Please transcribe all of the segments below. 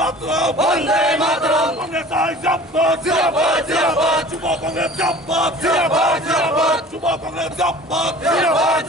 মাতরম বন্দে মাতরম কংগ্রেস জিন্দাবাদ জিন্দাবাদ জিন্দাবাদ যুব কংগ্রেস জিন্দাবাদ জিন্দাবাদ জিন্দাবাদ যুব কংগ্রেস জিন্দাবাদ জিন্দাবাদ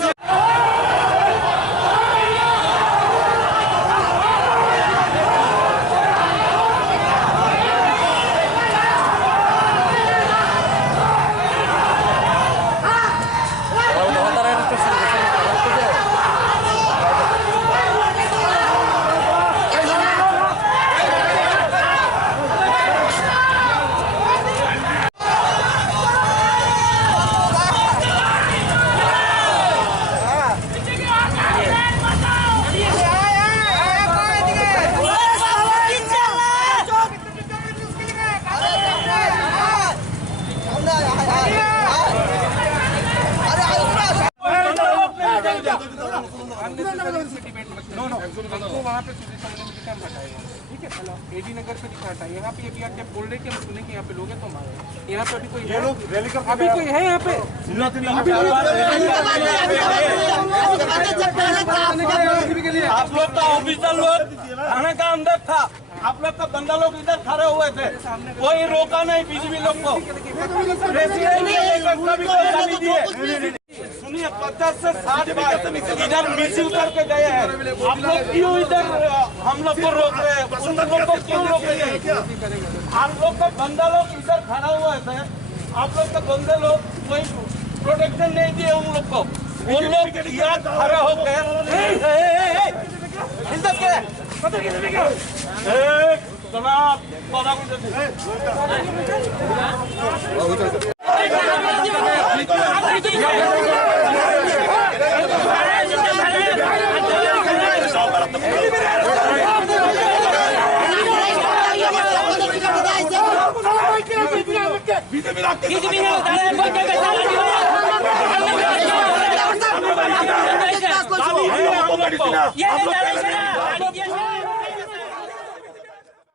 वहाँ पे कैंप हटाएगा, ठीक है। एडी नगर पे दिखाता है, यहाँ पे अभी आके बोल रहे कि हम सुने कि यहाँ पे लोग हैं तो हमारे यहाँ पे अभी कोई है, अभी कोई है यहाँ पे। आप लोग का ऑफिसर लोग थाने का अंदर था, आप लोग का बंदा लोग इधर खड़े हुए थे, कोई रोका नहीं बीजेपी लोग को। सुनिए 50 से 60 बार इधर मिसिंग करके गए हैं, आप लोग क्यों इधर हम लोग को रोक रहे हैं? उन लोगों को क्यों रोक रहे हैं? आप लोग का बंदा लोग इधर खड़ा हुए थे, आप लोग का बंदे लोग कोई प्रोटेक्शन नहीं दिए उन लोग को, उन लोग यहाँ खड़े हो गए। बीजेपी